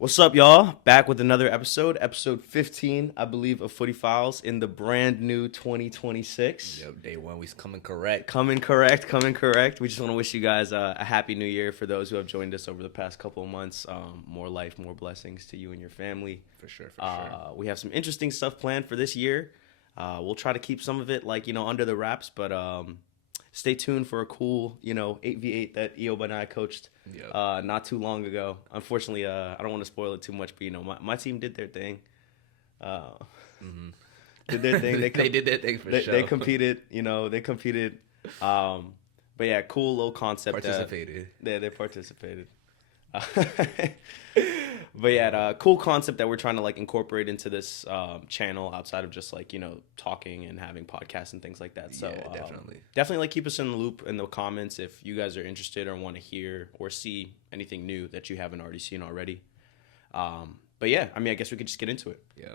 What's up, y'all? Back with another episode 15, I believe, of FootyFiles in the brand new 2026. Yep, day one, we coming correct. Coming correct. We just want to wish you guys a happy new year for those who have joined us over the past couple of months. More life, more blessings to you and your family. For sure, for sure. We have some interesting stuff planned for this year. We'll try to keep some of it, under the wraps, but stay tuned for a cool, 8v8 that Eob and I coached not too long ago. Unfortunately, I don't want to spoil it too much, but, my team did their thing. Did their thing. They did their thing for sure. They competed, they competed. But yeah, cool little concept. Participated. They participated. But yeah, cool concept that we're trying to incorporate into this channel outside of just talking and having podcasts and things like that. So Yeah, definitely keep us in the loop in the comments if you guys are interested or want to hear or see anything new that you haven't already seen already. But yeah, I guess we could just get into it. Yeah.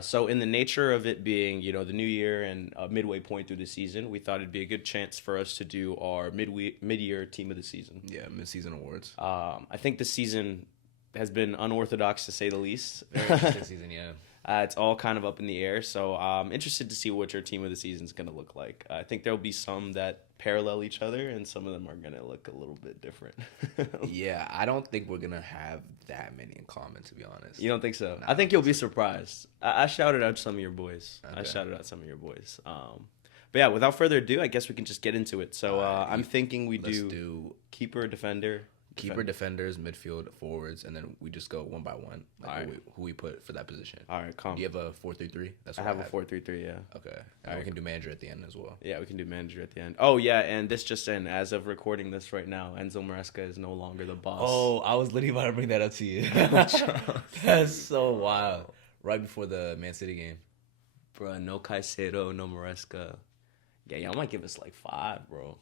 So in the nature of it being, the new year and a midway point through the season, we thought it'd be a good chance for us to do our mid-year team of the season. Yeah, mid-season awards. I think the season has been unorthodox to say the least. Very interesting season, yeah. It's all kind of up in the air, so I'm interested to see what your team of the season is going to look like. I think there'll be some that parallel each other, and some of them are going to look a little bit different. Yeah, I don't think we're going to have that many in common, to be honest. You don't think so? No, I think you'll be surprised. I shouted out some of your boys. Okay. I shouted out some of your boys. But yeah, without further ado, I guess we can just get into it. So I'm thinking let's do keeper, defender. keeper, defenders, midfield, forwards, and then we just go one by one, All right. who we put for that position. All right, calm. Do you have a 4-3-3? That's I what have a 4-3-3, yeah. Okay. And All we right. can do manager at the end as well. Yeah, we can do manager at the end. Oh, yeah, and this just in. As of recording this right now, Enzo Maresca is no longer the boss. Oh, I was literally about to bring that up to you. That's so wild. Right before the Man City game. Bruh, no Caicedo, no Maresca. Yeah, y'all might give us 5, bro.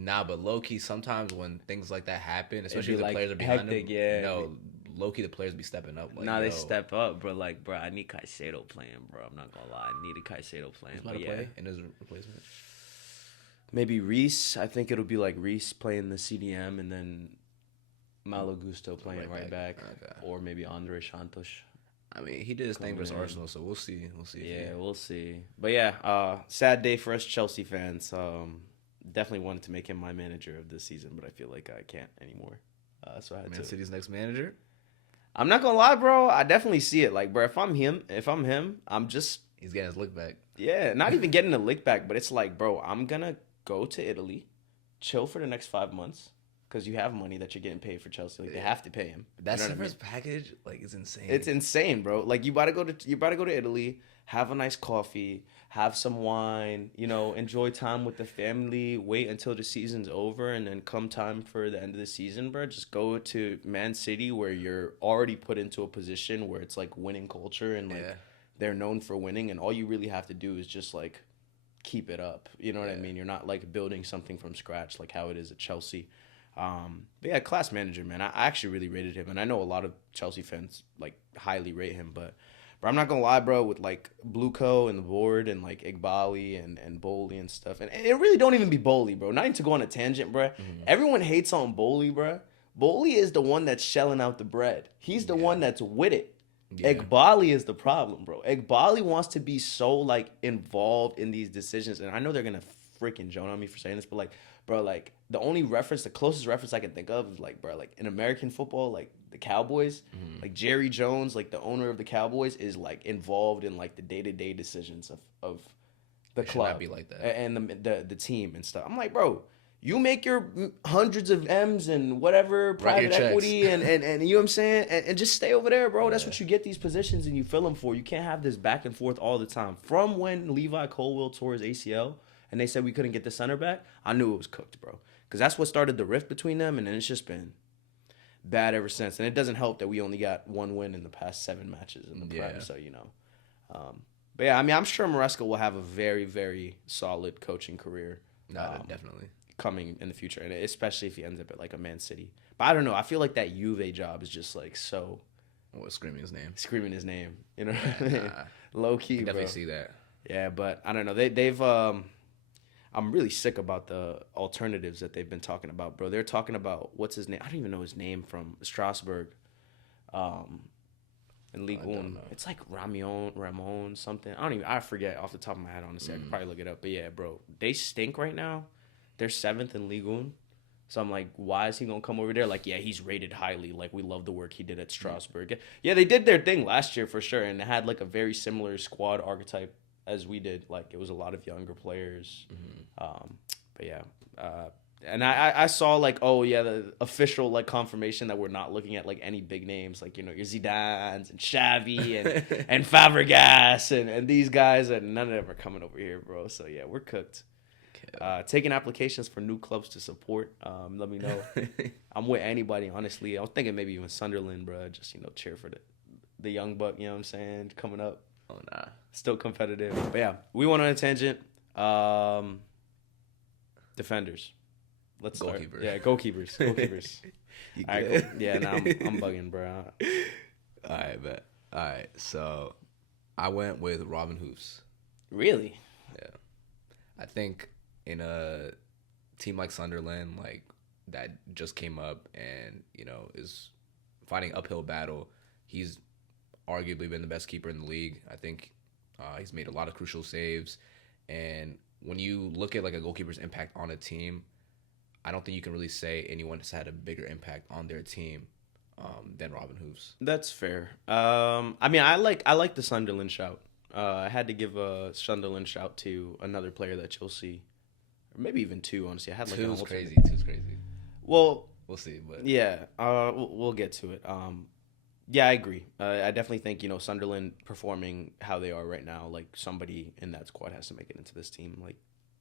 Nah, but low-key, sometimes when things like that happen, especially be, if the players are behind hectic, them, yeah. no, low-key, the players be stepping up. Nah, they step up, bro. Bro, I need Caicedo playing, bro. I'm not gonna lie. I needed Caicedo playing. He's about to play in his replacement. Maybe Reese. I think it'll be Reese playing the CDM and then Malo Gusto playing right back. Okay. Or maybe Andre Santos. I mean, he did his thing versus in. Arsenal, so we'll see. Yeah, we'll see. But yeah, sad day for us Chelsea fans. Definitely wanted to make him my manager of this season, but I feel like I can't anymore. So I had Man to. City's next manager? I'm not gonna lie, bro. I definitely see it. Bro, if I'm him, I'm just He's getting his look back. not even getting a lick back, but it's bro, I'm gonna go to Italy, chill for the next 5 months, because you have money that you're getting paid for Chelsea. They have to pay him. That You know what I severance package, is insane. It's insane, bro. You about to go to Italy, have a nice coffee, have some wine, enjoy time with the family, wait until the season's over, and then come time for the end of the season, bro, just go to Man City where you're already put into a position where it's winning culture and Yeah. they're known for winning, and all you really have to do is just keep it up. You know what I mean? You're not building something from scratch like how it is at Chelsea. But yeah, class manager, man. I actually really rated him, and I know a lot of Chelsea fans highly rate him. But I'm not gonna lie, bro. With Bluco and the board and Igbali and Bowley and stuff, and it really don't even be Bowley, bro. Not even to go on a tangent, bro. Everyone hates on Bowley, bro. Bowley is the one that's shelling out the bread. He's the one that's with it. Yeah. Igbali is the problem, bro. Igbali wants to be so involved in these decisions, and I know they're gonna freaking joan on me for saying this, but bro, the closest reference I can think of is bro, in American football, the Cowboys, Jerry Jones, the owner of the Cowboys, is involved in the day-to-day decisions of the It should club not be like that. and the team and stuff. I'm bro, you make your hundreds of M's and whatever private checks. equity and you know what I'm saying, and just stay over there, bro. That's what you get these positions and you fill them for. You can't have this back and forth all the time. From when Levi Colwill tore his ACL and they said we couldn't get the center back, I knew it was cooked, bro. Because that's what started the rift between them, and then it's just been bad ever since. And it doesn't help that we only got one win in the past 7 matches in the Prem, Yeah. so But yeah, I'm sure Maresca will have a very, very solid coaching career. No, definitely. Coming in the future, and especially if he ends up at a Man City. But I don't know. I feel like that Juve job is just so Screaming his name. screaming his name. You know, what I mean? Nah. Low key, I bro. definitely see that. Yeah, but I don't know. They've I I'm really sick about the alternatives that they've been talking about, bro. They're talking about what's his name? I don't even know his name from Strasbourg. Um, in League One. It's like Ramon something. I forget off the top of my head, honestly. I could probably look it up. But yeah, bro, they stink right now. They're 7th in League One. So I'm like, why is he gonna come over there? Like, yeah, he's rated highly. Like, we love the work he did at Strasbourg. Yeah, they did their thing last year for sure, and they had like a very similar squad archetype as we did. Like, it was a lot of younger players. But yeah, and I saw like, oh yeah, the official like confirmation that we're not looking at like any big names, like, you know, your Zidanes and Xavi and Fabregas and these guys, and none of them are coming over here, bro. So yeah, we're cooked. Taking applications for new clubs to support. Let me know. I'm with anybody, honestly. I was thinking maybe even Sunderland, bro. Just, you know, cheer for the young buck. You know what I'm saying? Coming up. Oh nah. Still competitive. But yeah, we went on a tangent. Defenders. Let's start. Goalkeeper. Yeah, goalkeepers. You All right, good? yeah, nah, I'm bugging, bro. All right, bet. All right, so I went with Robin Hoofs. Really? Yeah, I think in a team like Sunderland, like that just came up and, you know, is fighting uphill battle. He's arguably been the best keeper in the league. I think he's made a lot of crucial saves, and when you look at like a goalkeeper's impact on a team, I don't think you can really say anyone has had a bigger impact on their team than Robin Hoofs. That's fair. I mean, I like the Sunderland shout. I had to give a Sunderland shout to another player that Chelsea, or maybe even two. Honestly, I had like Two's crazy. Well, We'll see, but yeah. We'll get to it. Yeah, I agree. I definitely think, you know, Sunderland performing how they are right now, like somebody in that squad has to make it into this team, like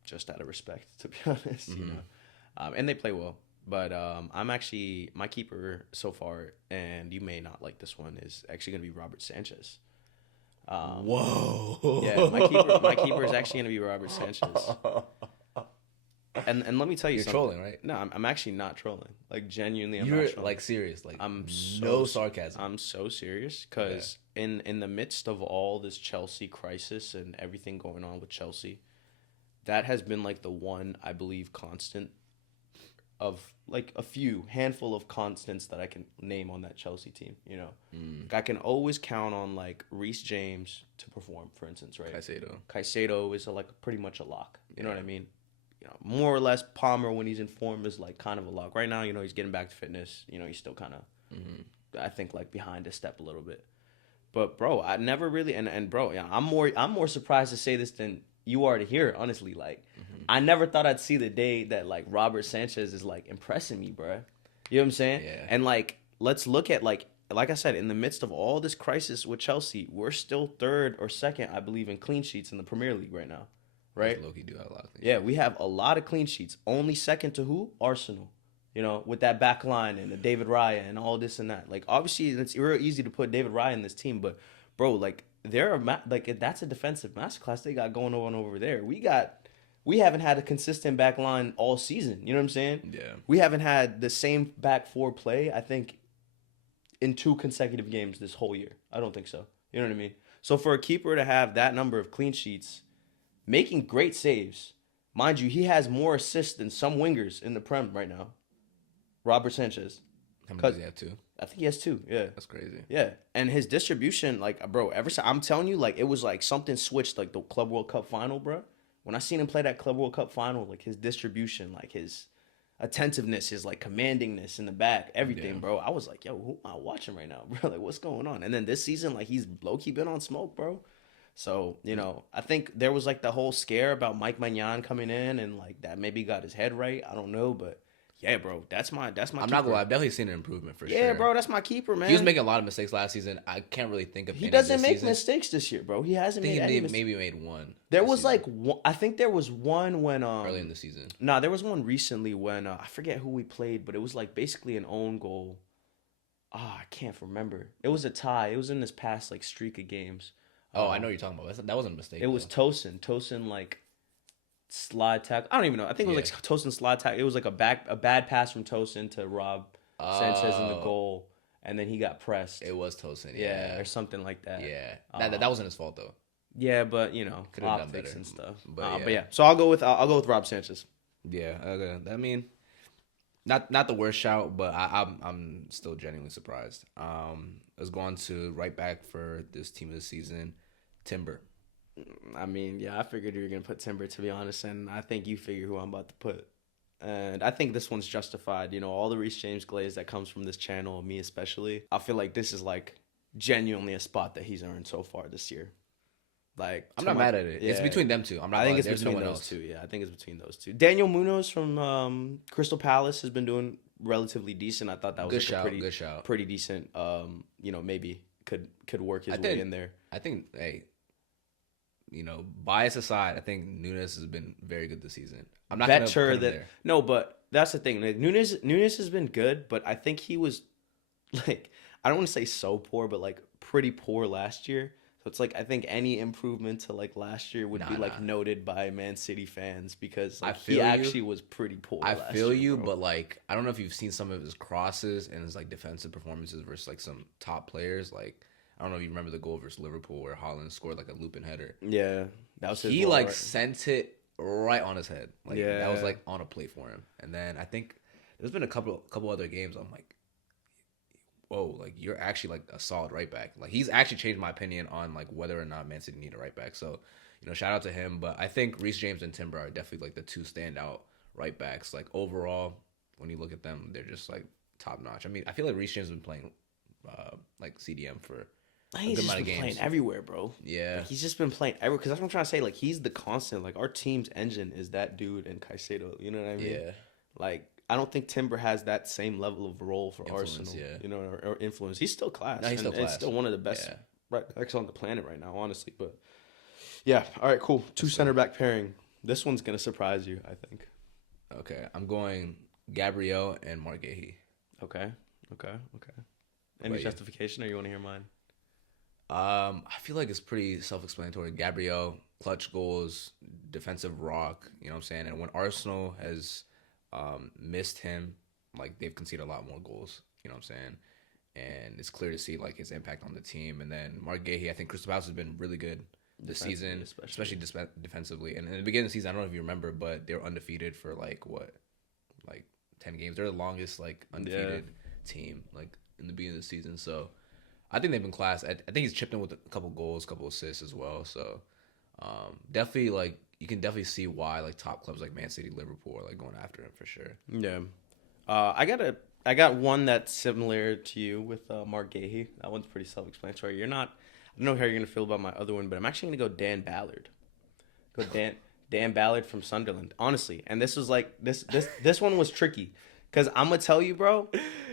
just out of respect, to be honest. You know, and they play well. But I'm actually, my keeper so far, and you may not like this one, is actually gonna be Robert Sanchez. whoa. Yeah, my keeper is actually gonna be Robert Sanchez. And let me tell you You're something. trolling, right? No, I'm actually not trolling. Like, genuinely, I'm You're not trolling. like serious. Like, I'm so, no sarcasm. I'm so serious because in the midst of all this Chelsea crisis and everything going on with Chelsea, that has been like the one, I believe, constant of like a handful of constants that I can name on that Chelsea team. You know, like, I can always count on like Reece James to perform, for instance, right? Caicedo is like pretty much a lock. You know what I mean? You know, more or less, Palmer, when he's in form, is like kind of a lock. Right now, you know, he's getting back to fitness. You know, he's still kind of, I think, like behind a step a little bit. But bro, I never really, and bro, yeah, I'm more surprised to say this than you are to hear it, honestly. Like, I never thought I'd see the day that like Robert Sanchez is like impressing me, bro. You know what I'm saying? Yeah. And like, let's look at like I said, in the midst of all this crisis with Chelsea, we're still 3rd or 2nd, I believe, in clean sheets in the Premier League right now. Right? Loki do have a lot of things. Yeah, we have a lot of clean sheets. Only second to who? Arsenal. You know, with that back line and the David Raya and all this and that. Like, obviously, it's real easy to put David Raya in this team, but bro, like, that's a defensive masterclass they got going on over there. We haven't had a consistent back line all season. You know what I'm saying? Yeah. We haven't had the same back four play, I think, in 2 consecutive games this whole year. I don't think so. You know what I mean? So for a keeper to have that number of clean sheets, making great saves. Mind you, he has more assists than some wingers in the Prem right now. Robert Sanchez. How many does he have? 2? I think he has 2, yeah. That's crazy. Yeah, and his distribution, like, bro, I'm telling you, like, it was like something switched, like the Club World Cup final, bro. When I seen him play that Club World Cup final, like, his distribution, like, his attentiveness, his, like, commandingness in the back, everything, bro. I was like, yo, who am I watching right now, bro? Like, what's going on? And then this season, like, he's low-key been on smoke, bro. So, you know, I think there was, like, the whole scare about Mike Maignan coming in and, like, that maybe got his head right. I don't know, but, yeah, bro, that's my I'm keeper. not gonna lie, I've definitely seen an improvement for sure. Yeah, bro, that's my keeper, man. He was making a lot of mistakes last season. I can't really think of He any doesn't this make season. mistakes this year, bro. He hasn't I think made any he mistakes. maybe made one. There this was, season. like, one, I think there was one when... early in the season. Nah, there was one recently when... I forget who we played, but it was, like, basically an own goal. I can't remember. It was a tie. It was in this past, like, streak of games. Oh, I know what you're talking about. That wasn't a mistake. It was Tosin. Tosin, like, slide tackle. I don't even know. I think it was like Tosin slide tackle. It was like a bad pass from Tosin to Rob Sanchez in the goal, and then he got pressed. It was Tosin. Yeah, or something like that. Yeah, that wasn't his fault though. Yeah, but you know, Could have done optics better and stuff. but Yeah. So I'll go with Rob Sanchez. yeah. Okay. I mean, not the worst shout, but I'm still genuinely surprised. Let's go on to right back for this team of the season, Timber. I mean, yeah, I figured you were gonna put Timber, to be honest, and I think you figure who I'm about to put. And I think this one's justified. You know, all the Reece James glaze that comes from this channel, me especially. I feel like this is like genuinely a spot that he's earned so far this year. Like, I'm not mad at it. It's between them two. I think it's between those two. Yeah, I think it's between those two. Daniel Munoz from Crystal Palace has been doing relatively decent. I thought that was good shout. pretty decent. You know, maybe could work his way in there. I think, hey, you know, bias aside, I think Nunes has been very good this season. I'm not gonna put him there. No, but that's the thing. Like, Nunes has been good, but I think he was like, I don't want to say so poor, but like pretty poor last year. So it's like, I think any improvement to like last year would be like noted by Man City fans, because like, he actually was pretty poor. I feel you, but like, I don't know if you've seen some of his crosses and his like defensive performances versus like some top players. Like, I don't know if you remember the goal versus Liverpool where Haaland scored like a looping header. Yeah, that was his he goal, like right? Sent it right on his head. Like, that was like on a plate for him. And then I think there's been a couple other games I'm like, whoa, like you're actually like a solid right back. Like, he's actually changed my opinion on like whether or not Man City need a right back. So, you know, shout out to him. But I think Reece James and Timber are definitely like the two standout right backs. Like, overall, when you look at them, they're just like top notch. I mean, I feel like Reece James has been playing like CDM for he's just been playing everywhere, bro. Yeah. Like, he's just been playing everywhere. Because that's what I'm trying to say. Like, he's the constant. Like, our team's engine is that dude and Caicedo. You know what I mean? Yeah. Like, I don't think Timber has that same level of role for Influence, Arsenal. yeah. You know, or influence. He's still class. No, he's still class. It's still one of the best right backs on the planet right now, honestly. But, yeah. All right, cool. Two center back pairing. This one's going to surprise you, I think. Okay. I'm going Gabriel and Marguehi. Okay. Any justification, or you want to hear mine? I feel like it's pretty self-explanatory. Gabriel, clutch goals, defensive rock, you know what I'm saying? And when Arsenal has missed him, like, they've conceded a lot more goals, you know what I'm saying? And it's clear to see like his impact on the team. And then Marguehi, I think Crystal Palace has been really good this season, especially defensively. And in the beginning of the season, I don't know if you remember, but they were undefeated for like 10 games. They're the longest like undefeated team like in the beginning of the season. So I think they've been class. I think he's chipped in with a couple goals, couple assists as well. So definitely, like, you can definitely see why like top clubs like Man City, Liverpool are like going after him for sure. Yeah, I got one that's similar to you with Marguehi. That one's pretty self-explanatory. I don't know how you're gonna feel about my other one, but I'm actually gonna go Dan Ballard. Dan Ballard from Sunderland, honestly. And this was like this one was tricky. Because I'm going to tell you, bro.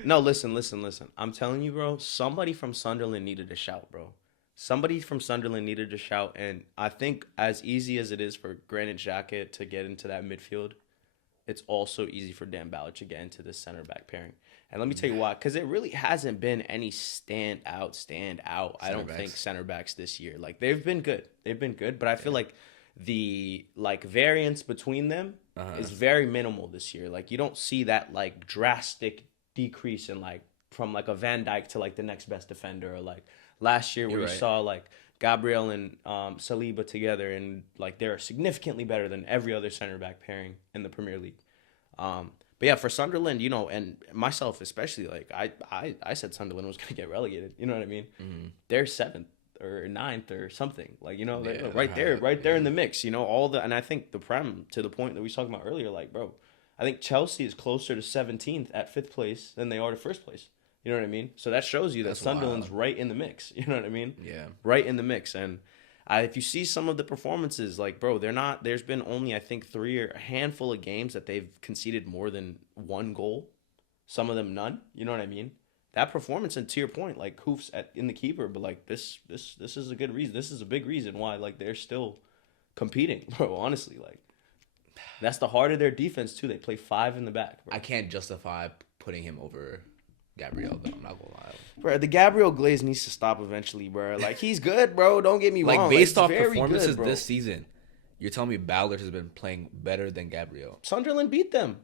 No, listen. I'm telling you, bro. Somebody from Sunderland needed a shout, bro. Somebody from Sunderland needed a shout. And I think as easy as it is for Granit Xhaka to get into that midfield, it's also easy for Dan Ballard to get into this center back pairing. And let me tell you why. Because it really hasn't been any stand out. I don't think center backs this year. Like, they've been good. But I feel like the like variance between them is very minimal this year. Like, you don't see that like drastic decrease in like from like a Van Dijk to like the next best defender, or like last year where you saw like Gabriel and Saliba together, and like they're significantly better than every other center back pairing in the Premier League. But yeah, for Sunderland, you know, and myself especially, like I said Sunderland was gonna get relegated. You know what I mean? Mm-hmm. They're 7th or 9th or something, like, you know, right there in the mix, you know, and I think the Prem, to the point that we was talking about earlier, like, bro, I think Chelsea is closer to 17th at 5th place than they are to 1st place. You know what I mean? So that shows you that Sunderland's right in the mix. You know what I mean? Yeah. Right in the mix. And if you see some of the performances, like, bro, there's been only, I think, 3 or a handful of games that they've conceded more than 1 goal. Some of them none. You know what I mean? That performance, and to your point, like, hoofs in the keeper, but like this is a good reason. This is a big reason why like they're still competing, bro. Honestly, like, that's the heart of their defense too. They play 5 in the back, bro. I can't justify putting him over Gabriel, though. I'm not gonna lie, bro. The Gabriel glaze needs to stop eventually, bro. Like, he's good, bro. Don't get me wrong. Like, based off performances this season, you're telling me Ballard has been playing better than Gabriel? Sunderland beat them.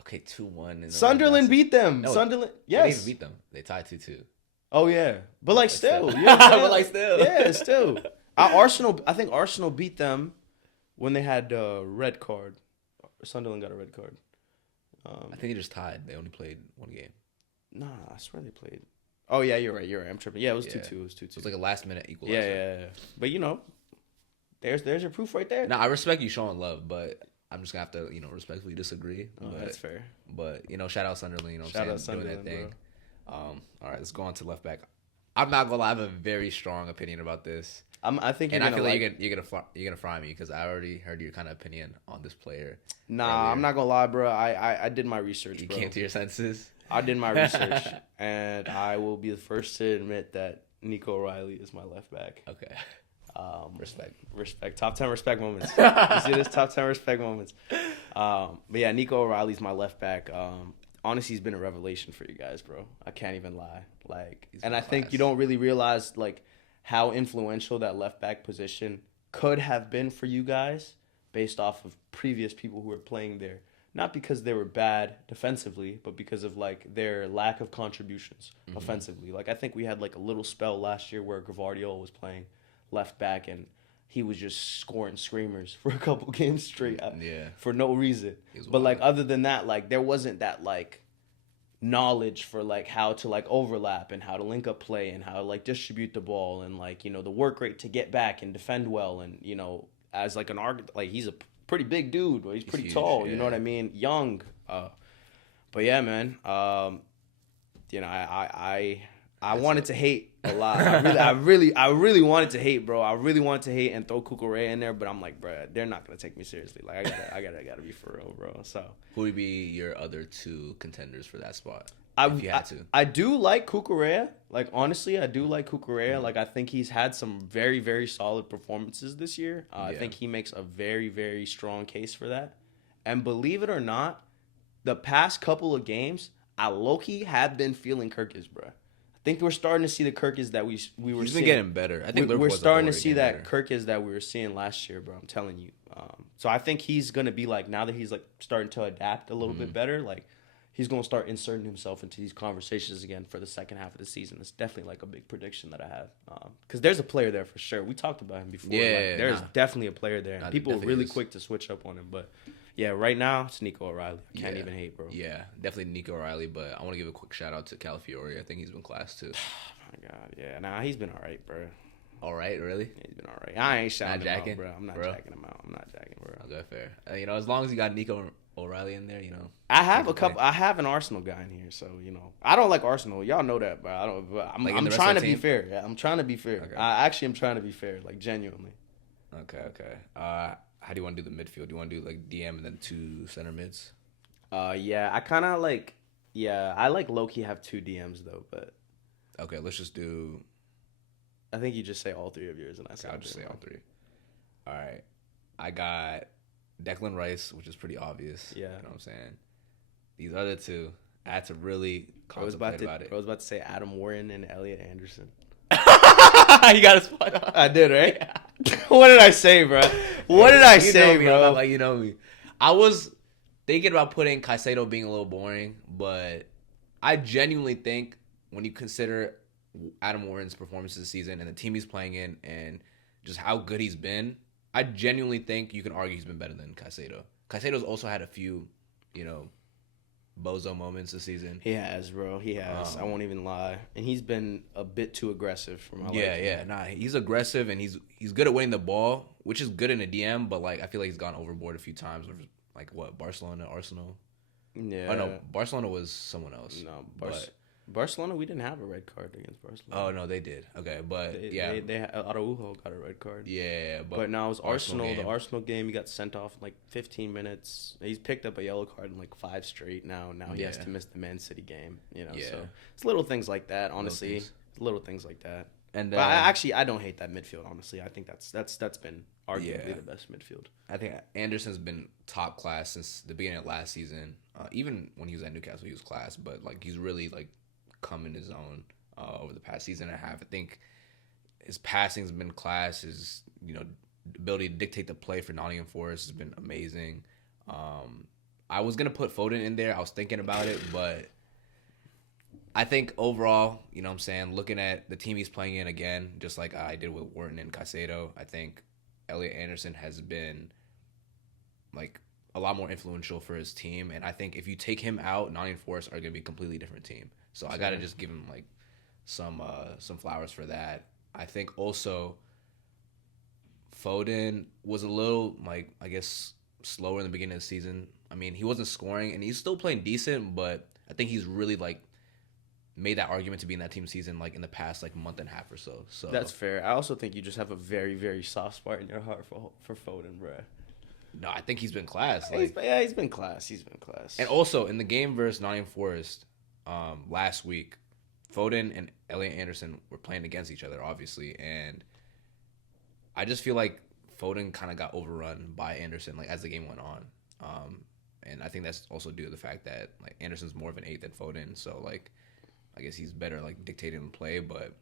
Okay, 2-1. Sunderland beat them. No, Sunderland, yes. They didn't even beat them. They tied 2-2. Oh, yeah. But, like, still. But, like, still. Yeah, still. I think Arsenal beat them when they had a red card. Sunderland got a red card. I think they just tied. They only played one game. Nah, I swear they played. Oh yeah, you're right. I'm tripping. Yeah, it was 2-2. It was 2-2. It was like a last minute equalizer. Yeah. But there's your proof right there. Now I respect you showing love, but I'm just gonna have to respectfully disagree. But, that's fair. But shout out Sunderland. Shout out Sunderland, doing that thing. All right, let's go on to left back. I'm not gonna lie, I have a very strong opinion about this. I think, and I feel like you're gonna fry me because I already heard your kind of opinion on this player. Nah, earlier. I'm not gonna lie, bro. I did my research. You came to your senses. I did my research, and I will be the first to admit that Nico O'Reilly is my left back. Okay. Respect. Top 10 respect moments. You see this? Top 10 respect moments. But yeah, Nico O'Reilly's my left back. Honestly, he's been a revelation for you guys, bro. I can't even lie. I think you don't really realize how influential that left back position could have been for you guys based off of previous people who were playing there. Not because they were bad defensively, but because of their lack of contributions offensively. I think we had a little spell last year where Gvardiol was playing left back and he was just scoring screamers for a couple games straight for no reason. But other than that, there wasn't that knowledge for how to overlap and how to link up play and how to distribute the ball and the work rate to get back and defend well and as an architect, he's a pretty big dude, but he's pretty huge, tall, you know what I mean? Young. But yeah, man. I wanted to hate a lot. I really wanted to hate, bro. I really wanted to hate and throw Cucurella in there, but I'm like, bro, they're not gonna take me seriously. I gotta be for real, bro. So who would be your other two contenders for that spot? If you had to. I do like Cucurella. Honestly, I do like Cucurella. I think he's had some very, very solid performances this year. I think he makes a very, very strong case for that. And believe it or not, the past couple of games, I low-key have been feeling Kirkis, bro. I think we're starting to see the Kirkis that we were seeing. He's been getting better. I think we're starting to see that Kirkis that we were seeing last year, bro. I'm telling you. So I think he's going to be now that he's starting to adapt a little bit better, he's going to start inserting himself into these conversations again for the second half of the season. It's definitely a big prediction that I have. Because there's a player there for sure. We talked about him before. Yeah, there's definitely a player there. And people are really quick to switch up on him. But yeah, right now, it's Nico O'Reilly. I can't even hate, bro. Yeah, definitely Nico O'Reilly. But I want to give a quick shout out to Calafiore. I think he's been class too. Oh, my God. Yeah, nah, he's been all right, bro. All right, really? He's been all right. I ain't shouting him out, bro. I'm not jacking him out. Okay, fair. As long as you got Nico O'Reilly in there, I have a couple. I have an Arsenal guy in here, so I don't like Arsenal. Y'all know that, but I don't. But I'm trying to be fair. Yeah, I'm trying to be fair. Okay. I actually am trying to be fair, genuinely. Okay. How do you want to do the midfield? Do you want to do DM and then two center mids? Yeah, I kind of like. Yeah, I low-key have two DMs though, but. Okay, let's just do. I think you just say all three of yours, and I'll just say all three. All right, I got Declan Rice, which is pretty obvious. Yeah, you know what I'm saying. These other two, I had to really contemplate about it. I was about to say Adam Warren and Elliot Anderson. You got a spot on. I did, right? Yeah. What did I say, bro? What did I say, bro? You know me. I was thinking about putting Caicedo being a little boring, but I genuinely think when you consider Adam Warren's performance this season and the team he's playing in and just how good he's been, I genuinely think you can argue he's been better than Caicedo. Caicedo's also had a few, bozo moments this season. He has, bro. He has. I won't even lie. And he's been a bit too aggressive for my liking. Yeah. Nah, he's aggressive and he's good at winning the ball, which is good in a DM, but I feel like he's gone overboard a few times. Barcelona, Arsenal? Yeah. Oh, no, Barcelona was someone else. No, Barcelona, we didn't have a red card against Barcelona. Oh, no, they did. Okay, but They Araujo got a red card. Yeah, but now it's Arsenal. The Arsenal game, he got sent off in 15 minutes. He's picked up a yellow card in 5 straight now. Now he has to miss the Man City game. So it's little things like that, honestly. Little things like that. And but I don't hate that midfield, honestly. I think that's been arguably the best midfield. I think Anderson's been top class since the beginning of last season. Even when he was at Newcastle, he was class, but he's really come in his own over the past season and a half. I think his passing's been class. His ability to dictate the play for Nottingham Forest has been amazing. I was gonna put Foden in there. I was thinking about it, but I think overall, you know what I'm saying, looking at the team he's playing in again, just like I did with Wharton and Caicedo, I think Elliot Anderson has been like a lot more influential for his team. And I think if you take him out, Nottingham Forest are going to be a completely different team. So I got to just give him like some flowers for that. I think also Foden was a little like I guess slower in the beginning of the season. I mean, he wasn't scoring and he's still playing decent, but I think he's really like made that argument to be in that team season like in the past like month and a half or so. So That's fair. I also think you just have a very, very soft spot in your heart for Foden, bro. no, I think he's been class. Like, He's been class. He's been class. and also in the game versus Nottingham Forest last week, Foden and Elliot Anderson were playing against each other, obviously, and I just feel like Foden kind of got overrun by Anderson like as the game went on, and I think that's also due to the fact that like Anderson's more of an 8 than Foden, so like I guess he's better like dictating the play, but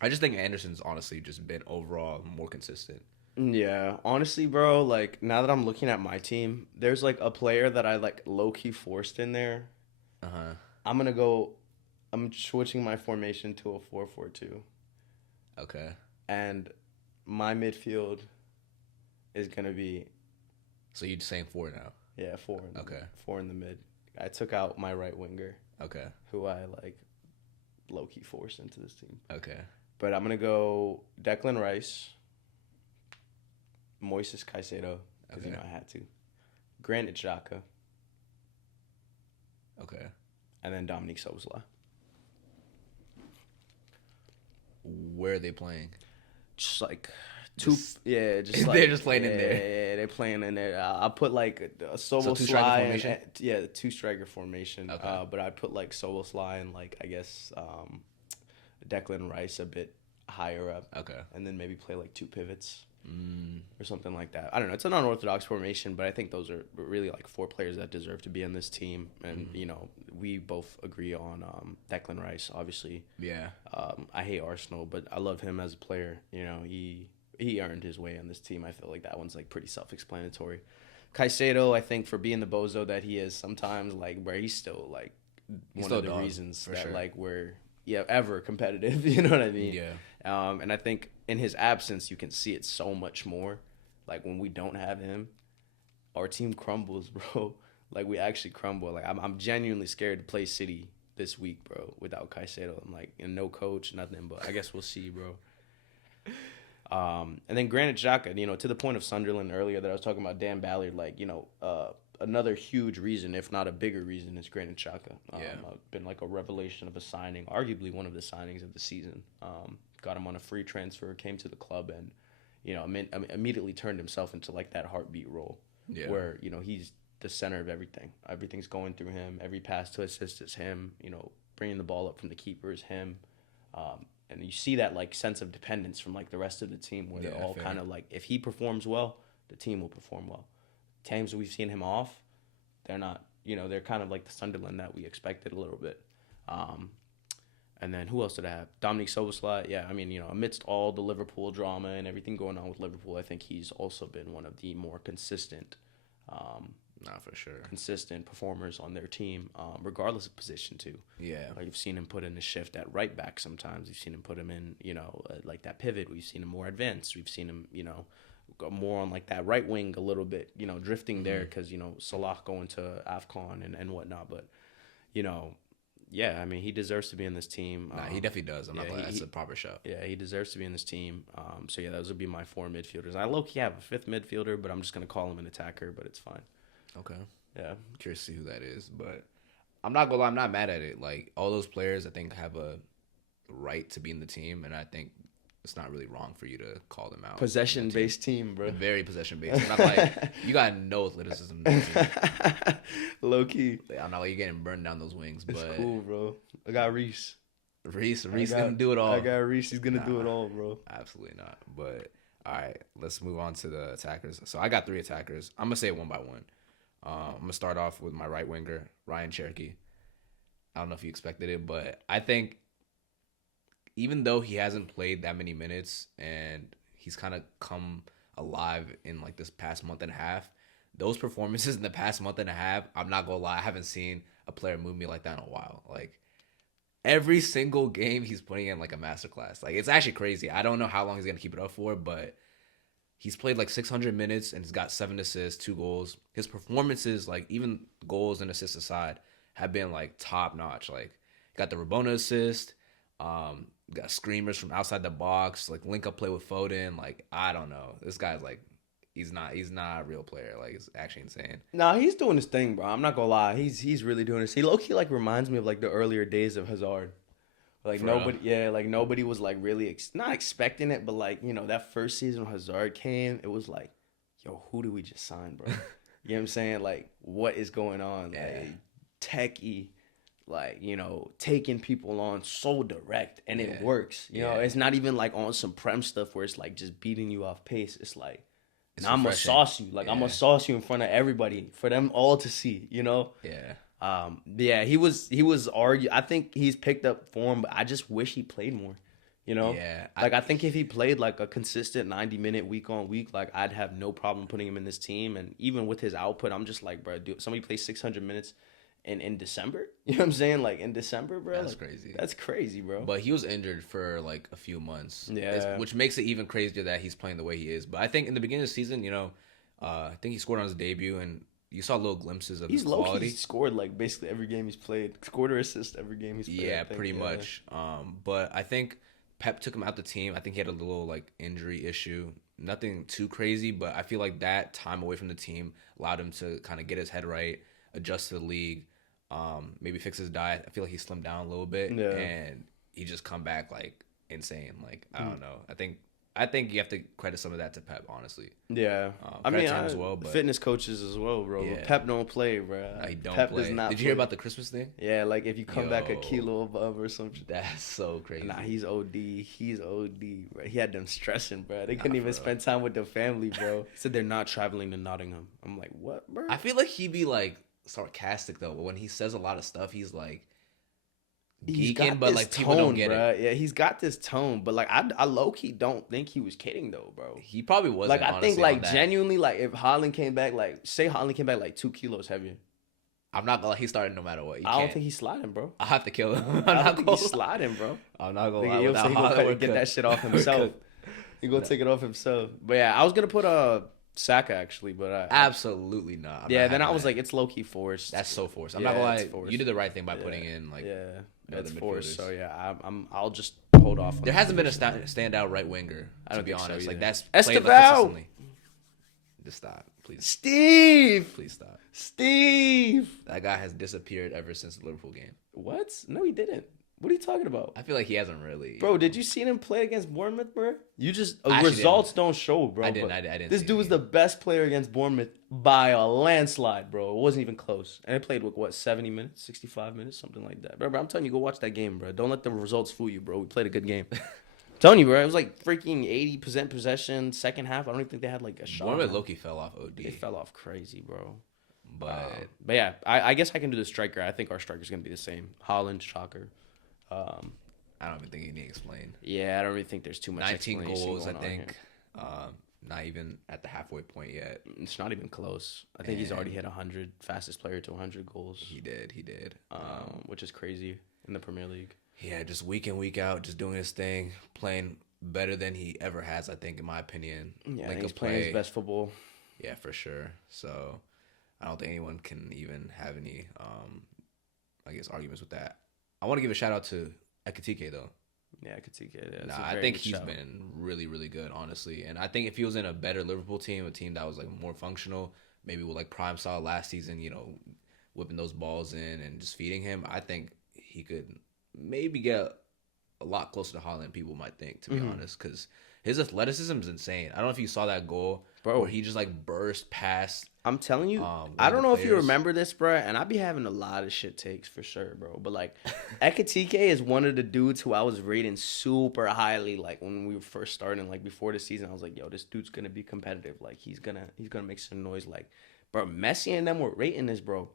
I just think Anderson's honestly just been overall more consistent. Yeah, honestly, bro, like now that I'm looking at my team, there's like a player that I like low key forced in there. Uh huh. I'm gonna go. I'm switching my formation to a 4-4-2, Okay. and my midfield is gonna be So you're saying 4 now? yeah four. Okay. Four in the mid. I took out my right winger, Okay. who I like low key forced into this team. Okay. But I'm gonna go Declan Rice, Moises Caicedo, because Okay. I had to, Granit Xhaka, Okay. and then Dominique Szoboszlai. Where are they playing? Just like two, Just- yeah, just like They're just playing in there. Yeah, they're playing in there. I'll put like a two-striker Szoboszlai, formation? yeah, two striker formation. Okay. But I put like Szoboszlai and like I guess Declan Rice a bit higher up, Okay. and then maybe play like two pivots Mm, or something like that. I don't know. It's an unorthodox formation, but I think those are really like four players that deserve to be in this team. And you know, we both agree on Declan Rice. Obviously, yeah. I hate Arsenal, but I love him as a player. You know, he earned his way on this team. I feel like that one's like pretty self-explanatory. Caicedo, I think for being the bozo that he is sometimes, like where he's still like He's one still of the a dog, reasons for that sure. like we're ever competitive. You know what I mean? Yeah. And I think in his absence, you can see it so much more. Like when we don't have him, our team crumbles, bro. Like we actually crumble. Like I'm genuinely scared to play City this week, bro, without Caicedo. I'm like, and no coach, nothing. But I guess we'll see, bro. And then Granit Xhaka, you know, to the point of Sunderland earlier that I was talking about Dan Ballard, like, you know, another huge reason, if not a bigger reason, is Granit Xhaka. Been like a revelation of a signing, arguably one of the signings of the season. Got him on a free transfer, came to the club, and you know, immediately turned himself into like that heartbeat role, where you know he's the center of everything. Everything's going through him. Every pass to assist is him. You know, bringing the ball up from the keeper is him. And you see that like sense of dependence from like the rest of the team, where they're all kind of like, if he performs well, the team will perform well. Times we've seen him off, they're not. You know, they're kind of like the Sunderland that we expected a little bit. And then who else did I have? Dominique Szoboszlai. Yeah, I mean, you know, amidst all the Liverpool drama and everything going on with Liverpool, I think he's also been one of the more consistent, For sure. consistent performers on their team, regardless of position too. Yeah. Like you've seen him put in a shift at right back sometimes. You've seen him put him in, you know, like that pivot. We've seen him more advanced. We've seen him, you know, go more on like that right wing a little bit, you know, drifting there because, you know, Salah going to AFCON and whatnot. But, you know, yeah, I mean, he deserves to be in this team. Nah, he definitely does. I'm not yeah, gonna lie. That's a proper shot. Yeah, he deserves to be in this team. So, yeah, those would be my four midfielders. I low-key have a fifth midfielder, but I'm just going to call him an attacker, but it's fine. Okay. Yeah. Curious to see who that is, but I'm not gonna lie. I'm not mad at it. Like all those players, I think have a right to be in the team, and I think it's not really wrong for you to call them out. Possession-based team, bro. Very possession-based. I'm not like you got no athleticism. In the team. Low-key. I'm not like you're getting burned down those wings, It's but cool, bro. I got Reese. Reese gonna do it all. I got Reese. He's gonna do it all, bro. Absolutely not. But all right, let's move on to the attackers. So I got 3 attackers. I'm gonna say it one by one. I'm gonna start off with my right winger, Ryan Cherokee. I don't know if you expected it, but I think even though he hasn't played that many minutes and he's kind of come alive in like this past month and a half, those performances in the past month and a half, I'm not gonna lie, I haven't seen a player move me like that in a while. Like every single game he's putting in like a masterclass. Like it's actually crazy. I don't know how long he's gonna keep it up for, but he's played like 600 minutes and he's got 7 assists, 2 goals. His performances, like even goals and assists aside, have been like top notch. Like got the Rabona assist, got screamers from outside the box, like link up play with Foden. Like I don't know, this guy's like he's not a real player. Like it's actually insane. Nah, he's doing his thing, bro. I'm not gonna lie. He's really doing this. He low key like reminds me of like the earlier days of Hazard. Like For nobody, real. yeah, like nobody was like really not expecting it, but like that first season when Hazard came, it was like, yo, who did we just sign, bro? You know what I'm saying? Like, what is going on? Yeah. Like, techie, like taking people on so direct, and it Yeah. works. You know, Yeah. it's not even like on some prem stuff where it's like just beating you off pace. It's like, It's I'm gonna refreshing. sauce you, like I'm Yeah. gonna sauce you in front of everybody for them all to see. Yeah. Yeah, he was I think he's picked up form, but I just wish he played more. Yeah. Like I think if he played like a consistent 90-minute week on week, like I'd have no problem putting him in this team. And even with his output, I'm just like, bro, dude, somebody play 600 minutes in December. You know what I'm saying? Like in December, bro. That's Like, crazy. That's crazy, bro. But he was injured for like a few months. Yeah. Which makes it even crazier that he's playing the way he is. But I think in the beginning of the season, I think he scored on his debut and you saw little glimpses of He's his low quality. key scored like basically every game he's played. Scored or assist every game he's played. Yeah, I think. pretty Yeah. much. But I think Pep took him out the team. I think he had a little like injury issue. Nothing too crazy, but I feel like that time away from the team allowed him to kind of get his head right, adjust to the league, maybe fix his diet. I feel like he slimmed down a little bit, Yeah. and he just come back like insane. Like I don't know. I think you have to credit some of that to Pep, honestly. Yeah, I credit mean, to him as well, but fitness coaches as well, bro. Yeah. But Pep don't play, bro. he don't Pep play. does not. Did you hear play. about the Christmas thing? Yeah, like if you come back a Yo. kilo above or something. That's so crazy. Nah, he's OD. He's OD, bro. He had them stressing, bro. They Nah, couldn't for even real. spend time with their family, bro. He said they're not traveling to Nottingham. I'm like, what, bro? I feel like he be like sarcastic though, but when he says a lot of stuff, he's like He's geeking, got but this like tone, people don't get bro. it. Yeah, he's got this tone, but like I low key don't think he was kidding though, bro. He probably wasn't. Like I think honestly, like on that. genuinely, like if Holland came back, like say Holland came back like 2 kilos heavier, I'm not gonna. He started no matter what. You I don't can't. think he's sliding, bro. I have to kill him. I'm I not don't think gonna he's lie. sliding, bro. I'm not gonna Nigga, lie. he'll Without say he gonna Holland, get that shit off we're himself. cooked. He gonna take it off himself. But yeah, I was gonna put Saka actually, but Absolutely not. I'm yeah. not Then I having was that. like, it's low key forced. That's so forced. I'm Yeah, not gonna it's lie. forced. You did the right thing by Yeah. putting in like yeah, other that's forced. midfielders. So yeah, I'll just hold off. On There the hasn't been a midfielders. standout right winger. I To don't be think so honest, like either. that's Estevao! played like consistently. Just stop, please. Steve. Please stop. Steve. That guy has disappeared ever since the Liverpool game. What? No, he didn't. What are you talking about? I feel like he hasn't really. Bro, did you see him play against Bournemouth, bro? You just I actually results don't show, bro. I didn't. but I didn't. This see dude the was game. the best player against Bournemouth by a landslide, bro. It wasn't even close. And it played with what, 70 minutes, 65 minutes, something like that. Bro, I'm telling you, go watch that game, bro. Don't let the results fool you, bro. We played a good game. I'm telling you, bro. It was like freaking 80% possession. Second half, I don't even think they had like a shot. Bournemouth Loki fell off OD. They fell off crazy, bro. But But yeah, I guess I can do the striker. I think our striker's gonna be the same. Holland, shocker. I don't even think he need to explain. Yeah, I don't really think there's too much. 19 explanation goals, I going on here. think. Not even at the halfway point yet. It's not even close. I think he's already And- hit 100, fastest player to 100 goals, He did. which is crazy in the Premier League. Yeah, just week in, week out, just doing his thing, playing better than he ever has, I think, in my opinion. Yeah, I Link think he's of playing his play. best football. Yeah, for sure. So I don't think anyone can even have any, I guess, arguments with that. I want to give a shout out to Ekitike, though. Yeah, I could see it. Yeah, Nah, I think he's been really, really good, honestly. And I think if he was in a better Liverpool team, a team that was like more functional, maybe with like Prime style last season, whipping those balls in and just feeding him, I think he could maybe get a lot closer to Haaland than people might think, to be honest, because his athleticism is insane. I don't know if you saw that goal, Bro. where he just like burst past. I'm telling you, one I of don't the know if you players. remember this, bro, and I be having a lot of shit takes for sure, bro. But like, Ekitike is one of the dudes who I was rating super highly. Like when we were first starting, like before the season, I was like, yo, this dude's gonna be competitive. Like he's gonna make some noise. Like, bro, Messi and them were rating this, bro.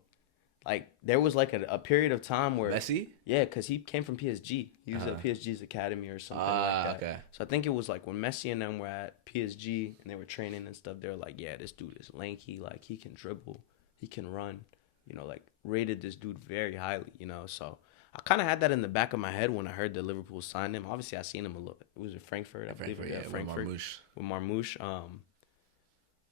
Like there was like a period of time where Messi? yeah, because he came from PSG. He was at PSG's academy or something like that. Okay. So I think it was like when Messi and them were at PSG and they were training and stuff, they were like, yeah, this dude is lanky. Like he can dribble. He can run. Like rated this dude very highly, So I kind of had that in the back of my head when I heard that Liverpool signed him. Obviously, I seen him a little. It was in Frankfurt, I believe. Frankfurt, yeah, Frankfurt with Marmouche. with Marmouche.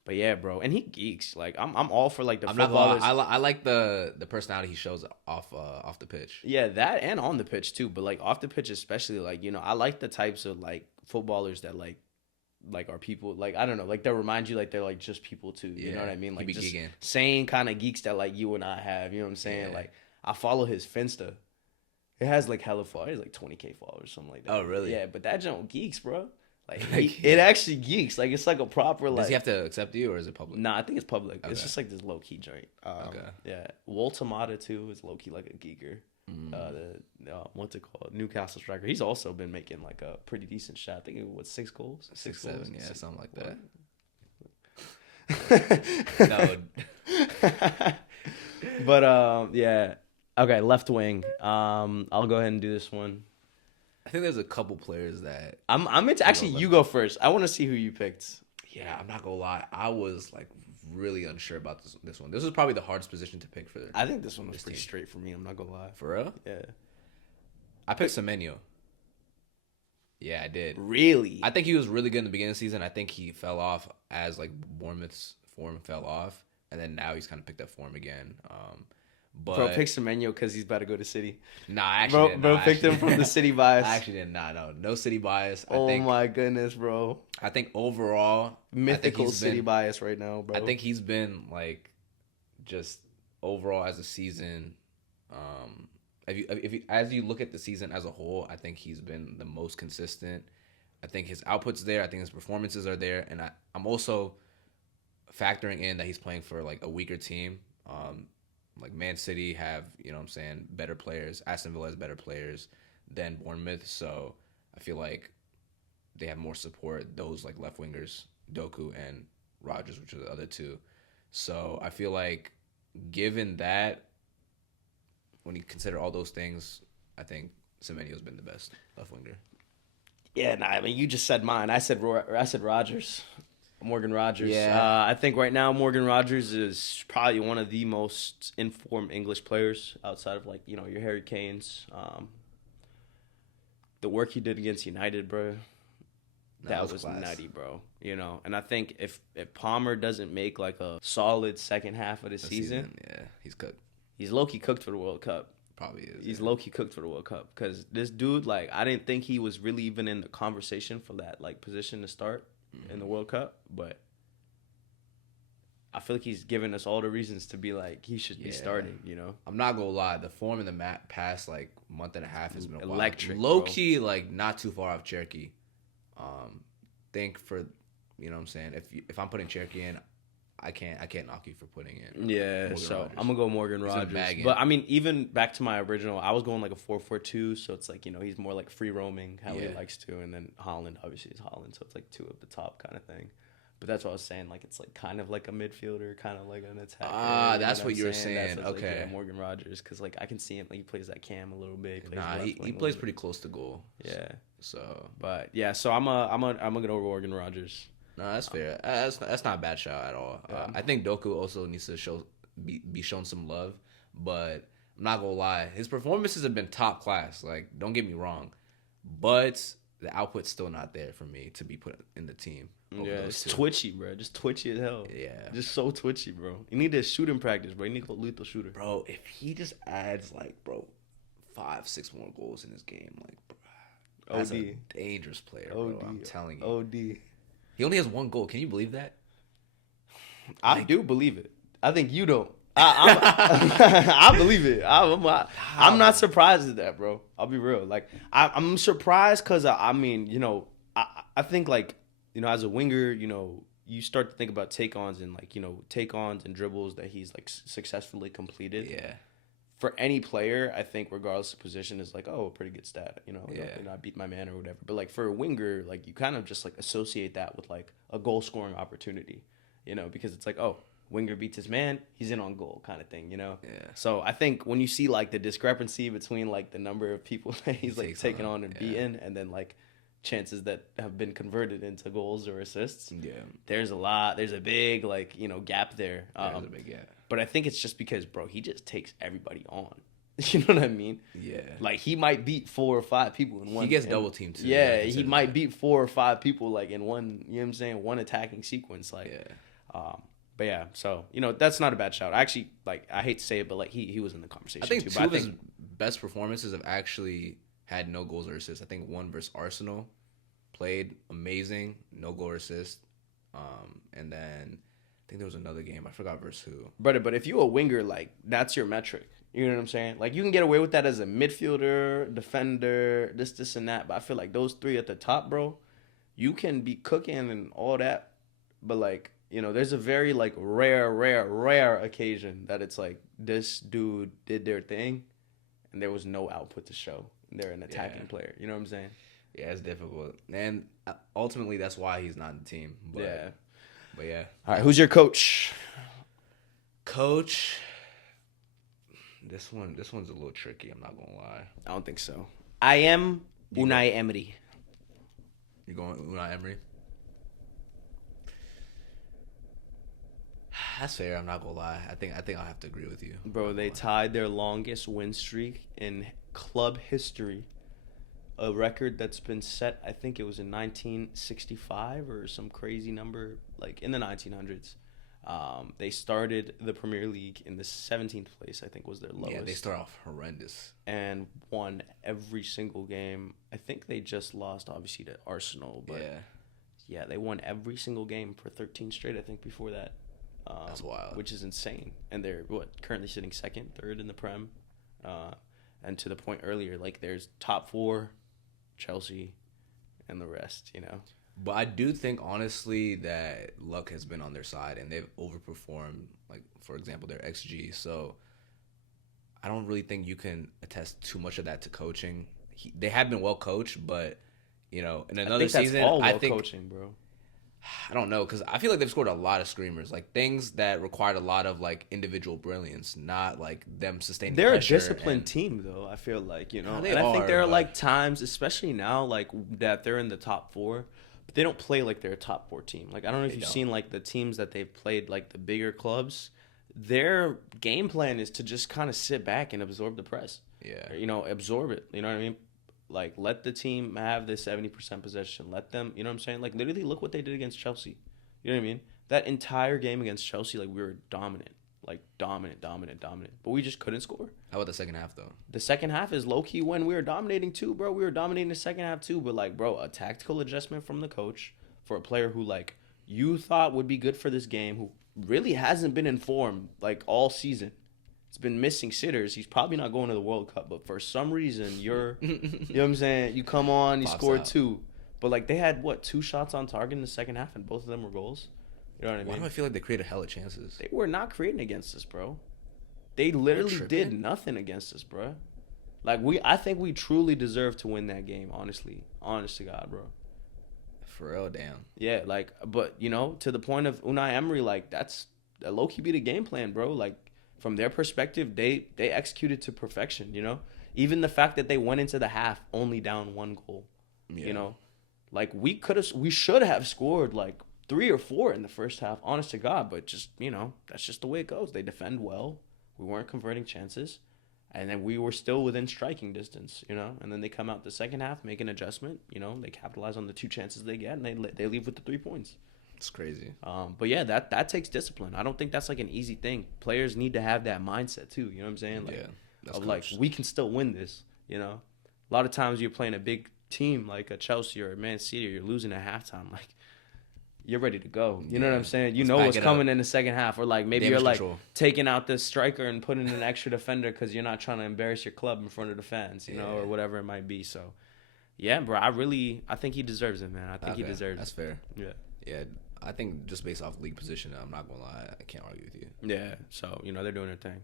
But yeah, bro, and he geeks. Like I'm all for like the I'm not gonna footballers. lie. I like the personality he shows off the pitch. Yeah, that and on the pitch too. But like off the pitch, especially, like, you know, I like the types of like footballers that like are people, like, I don't know, like they'll remind you like they're like just people too. You know what I mean? he Like be just geeking. same kind of geeks that like you and I have. You know what I'm saying? Yeah. Like I follow his Finsta. It has like hella followers, like 20K followers, something like that. Oh, really? Yeah, but that junk geeks, bro. Like Like, it actually geeks. Like it's like a proper like. Does he have to accept you or is it public? Nah, I think it's public. It's Okay. just like this low key joint. Okay. Yeah, Waltamata too is low key like a geeker. What's it called? Newcastle striker. He's also been making like a pretty decent shot. I think it was 6 goals, 7, goals, yeah, something like that. No. But yeah. Okay, left wing. I'll go ahead and do this one. I think there's a couple players that I'm into. Actually, you go first. I want to see who you picked. yeah, I'm not gonna lie. I was like really unsure about this one. This was probably the hardest position to pick for. I think this one was This pretty team. straight for me. I'm not gonna lie. For real? Yeah. I picked Semenyo. Yeah, I did. Really? I think he was really good in the beginning of the season. I think he fell off as like Bournemouth's form fell off, and then now he's kind of picked up form again. But Bro, pick Semenyo because he's about to go to City. nah, I actually didn't. Bro No, I picked actually him from the didn't. City bias. I actually didn't. Nah, no City bias. Oh my goodness, bro. I think overall, Mythical City been, bias right now, bro. I think he's been like just overall as a season. If you as you look at the season as a whole, I think he's been the most consistent. I think his output's there. I think his performances are there, and I'm also factoring in that he's playing for like a weaker team. Like Man City have, you know what I'm saying, better players. Aston Villa has better players than Bournemouth, so I feel like they have more support. Those like left wingers, Doku and Rogers, which are the other two. So I feel like given that, when you consider all those things, I think Semenyo's been the best left winger. Yeah, nah, I mean, you just said mine. I said Rogers. Morgan Rogers. Yeah. I think right now Morgan Rogers is probably one of the most informed English players outside of, like, you know, your Harry Kanes. The work he did against United, bro, that was nutty, bro. You know, and I think if Palmer doesn't make like a solid second half of the season, yeah, he's cooked. He's low-key cooked for the World Cup. Probably is. He's low-key cooked for the World Cup because this dude, like, I didn't think he was really even in the conversation for that like position to start in the World Cup, but I feel like he's given us all the reasons to be like he should be starting. You know, I'm not gonna lie, the form in the past like month and a half has been electric, low key, like not too far off Cherokee. Think for, you know what I'm saying, if I'm putting Cherokee in, I can't knock you for putting in. Yeah, Morgan so Rogers. I'm gonna go Morgan Rogers. But I mean, even back to my original, I was going like a 4-4-2, so it's like, you know, he's more like free roaming how he likes to, and then Holland obviously is Holland, so it's like two at the top kind of thing. But that's what I was saying, like it's like kind of like a midfielder, kind of like an attacker. Ah, that's what you were saying. That's Okay, like, yeah, Morgan Rogers, because like I can see him, like he plays that cam a little bit. He plays pretty close to goal. Yeah. So, but yeah, so I'm gonna go Morgan Rogers. No, that's fair. That's not a bad shot at all. I think Doku also needs to be shown some love, but I'm not gonna lie, his performances have been top class. Like, don't get me wrong, but the output's still not there for me to be put in the team. Yeah, it's twitchy, bro. Just twitchy as hell. Yeah, just so twitchy, bro. You need to shoot in practice, bro. You need to go lethal shooter, bro. If he just adds like, bro, 5-6 more goals in his game, like, bro, that's a dangerous player, bro. I'm telling you. OD. He only has 1 goal. Can you believe that? I do believe it. I think you don't. I believe it. I'm not surprised at that, bro. I'll be real. Like, I'm surprised because, I mean, you know, I think, like, you know, as a winger, you know, you start to think about take-ons and, like, you know, take-ons and dribbles that he's, like, successfully completed. Yeah. For any player, I think regardless of position is like, oh, a pretty good stat, you know, yeah. You know, I beat my man or whatever. But like for a winger, like you kind of just like associate that with like a goal scoring opportunity, you know, because it's like, oh, winger beats his man, he's in on goal kind of thing, you know. Yeah. So I think when you see like the discrepancy between like the number of people that he's like taking on and beaten, and then like chances that have been converted into goals or assists, there's a big like, you know, gap there. There's a big gap. But I think it's just because, bro, he just takes everybody on. You know what I mean? Yeah. Like he might beat 4 or 5 people in one. He gets double teamed too. Yeah, he might beat 4 or 5 people like in one. You know what I'm saying? One attacking sequence. Like, yeah. But yeah, so that's not a bad shout. Actually, like I hate to say it, but like he was in the conversation. I think too, two of his best performances have actually had no goals or assists. I think one versus Arsenal, played amazing, no goal or assist. And then I think there was another game, I forgot versus who. Brother, but if you a winger, like that's your metric. You know what I'm saying? Like you can get away with that as a midfielder, defender, this and that. But I feel like those 3 at the top, bro, you can be cooking and all that. But like, there's a very like rare occasion that it's like this dude did their thing and there was no output to show. They're an attacking player. You know what I'm saying? Yeah, it's difficult. And ultimately that's why he's not in the team. But, yeah. But yeah. All right, who's your coach? Coach, this one's a little tricky, I'm not gonna lie. I don't think so. I am Unai Emery. You're going Unai Emery? That's fair, I'm not gonna lie. I think I'll have to agree with you. Bro, they tied their longest win streak in club history. A record that's been set, I think it was in 1965 or some crazy number, like in the 1900s. They started the Premier League in the 17th place, I think was their lowest. Yeah, they start off horrendous. And won every single game. I think they just lost, obviously, to Arsenal. But yeah, they won every single game for 13 straight, I think, before that. That's wild. Which is insane. And they're, currently sitting second, third in the Prem. And to the point earlier, like, there's top 4, Chelsea, and the rest, But I do think, honestly, that luck has been on their side, and they've overperformed, like, for example, their XG. So I don't really think you can attest too much of that to coaching. They have been well coached, but, in another season, I think coaching, bro. I don't know, because I feel like they've scored a lot of screamers, like things that required a lot of like individual brilliance, not like them sustaining. They're a disciplined team, though. I feel like and I think there are like times, especially now, like that they're in the top 4, but they don't play like they're a top 4 team. Like I don't know if you've seen like the teams that they've played, like the bigger clubs. Their game plan is to just kind of sit back and absorb the press. Yeah, absorb it. You know what I mean? Like, let the team have the 70% possession. Let them, you know what I'm saying? Like, literally, look what they did against Chelsea. You know what I mean? That entire game against Chelsea, like, we were dominant. Like, dominant. But we just couldn't score. How about the second half, though? The second half is low-key when we were dominating, too, bro. We were dominating the second half, too. But, like, bro, a tactical adjustment from the coach for a player who, like, you thought would be good for this game, who really hasn't been informed, like, all season. He's been missing sitters. He's probably not going to the World Cup, but for some reason, you know what I'm saying? You come on, you scored 2. But, like, they had, 2 shots on target in the second half, and both of them were goals? You know what I mean? Why do I feel like they created hella chances? They were not creating against us, bro. They literally did nothing against us, bro. Like, I think we truly deserve to win that game, honestly. Honest to God, bro. For real, damn. Yeah, like, but, to the point of Unai Emery, like, that's a low-key be the game plan, bro. Like, from their perspective, they executed to perfection, Even the fact that they went into the half only down 1 goal, Like, we should have scored, like, 3 or 4 in the first half, honest to God. But just, that's just the way it goes. They defend well. We weren't converting chances. And then we were still within striking distance, And then they come out the second half, make an adjustment, They capitalize on the 2 chances they get, and they leave with the 3 points. It's crazy. But yeah, that takes discipline. I don't think that's like an easy thing. Players need to have that mindset too. You know what I'm saying? Like, like we can still win this. A lot of times you're playing a big team like a Chelsea or a Man City, or you're losing at halftime. Like, you're ready to go. You know what I'm saying? You know what's coming in the second half, or like maybe you're like taking out the striker and putting in an extra defender because you're not trying to embarrass your club in front of the fans, or whatever it might be. So, yeah, bro, I think he deserves it, man. I think he deserves it. That's fair. Yeah. I think just based off league position, I'm not going to lie, I can't argue with you. Yeah, so, they're doing their thing.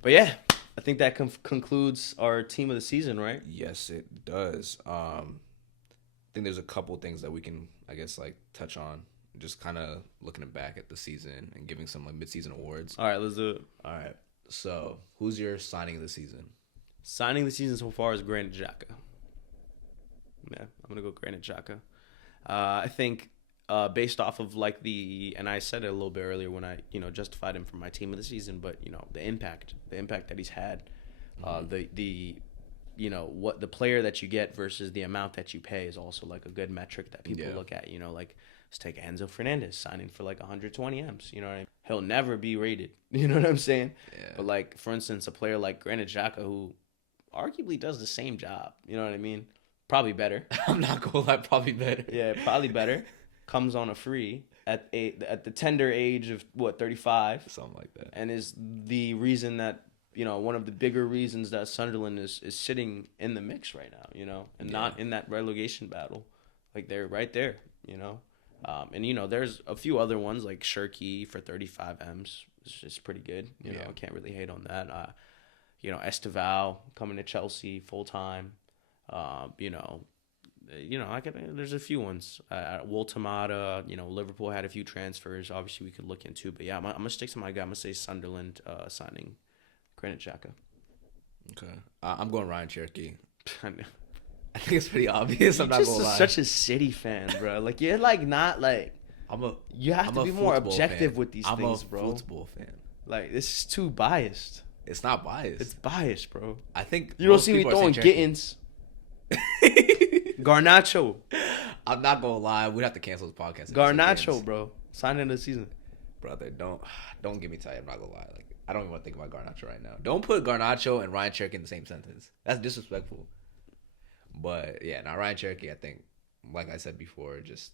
But, yeah, I think that concludes our team of the season, right? Yes, it does. I think there's a couple things that we can, I guess, like, touch on. Just kind of looking back at the season and giving some, like, mid-season awards. All right, let's do it. All right. So, who's your signing of the season? Signing of the season so far is Granit Xhaka. Yeah, I'm going to go Granit Xhaka. I think... based off of like and I said it a little bit earlier when I justified him for my team of the season, but the impact that he's had The what the player that you get versus the amount that you pay is also like a good metric that people look at. Like let's take Enzo Fernandez signing for like 120 M's. You know what I mean? He'll never be rated. You know what I'm saying? Yeah. But like for instance, a player like Granit Xhaka who arguably does the same job. You know what I mean? Probably better. I'm not gonna lie, probably better. Yeah, probably better. Comes on a free at the tender age of 35, something like that, and is the reason that one of the bigger reasons that Sunderland is sitting in the mix right now. And not in that relegation battle. Like they're right there. And there's a few other ones like Shirky for 35 M's. It's just pretty good. I can't really hate on that. Esteval coming to Chelsea full time. There's a few ones. Woltamata, Liverpool had a few transfers. Obviously, we could look into. But yeah, I'm gonna stick to my guy. I'm gonna say Sunderland signing Granit Xhaka. Okay, I'm going Ryan Cherky. I think it's pretty obvious. I'm not gonna lie. Such a City fan, bro. Like you're like not like. You have to be more objective with these things, bro. I'm a football fan. Like this is too biased. It's not biased. It's biased, bro. I think you don't see me throwing Gittins. Garnacho. I'm not gonna lie. We'd have to cancel this podcast. Garnacho, bro. Sign in the season, brother. Don't get me tired. I'm not gonna lie. Like I don't even want to think about Garnacho right now. Don't put Garnacho and Ryan Cherky in the same sentence. That's disrespectful. But yeah, now Ryan Cherky, I think, like I said before, just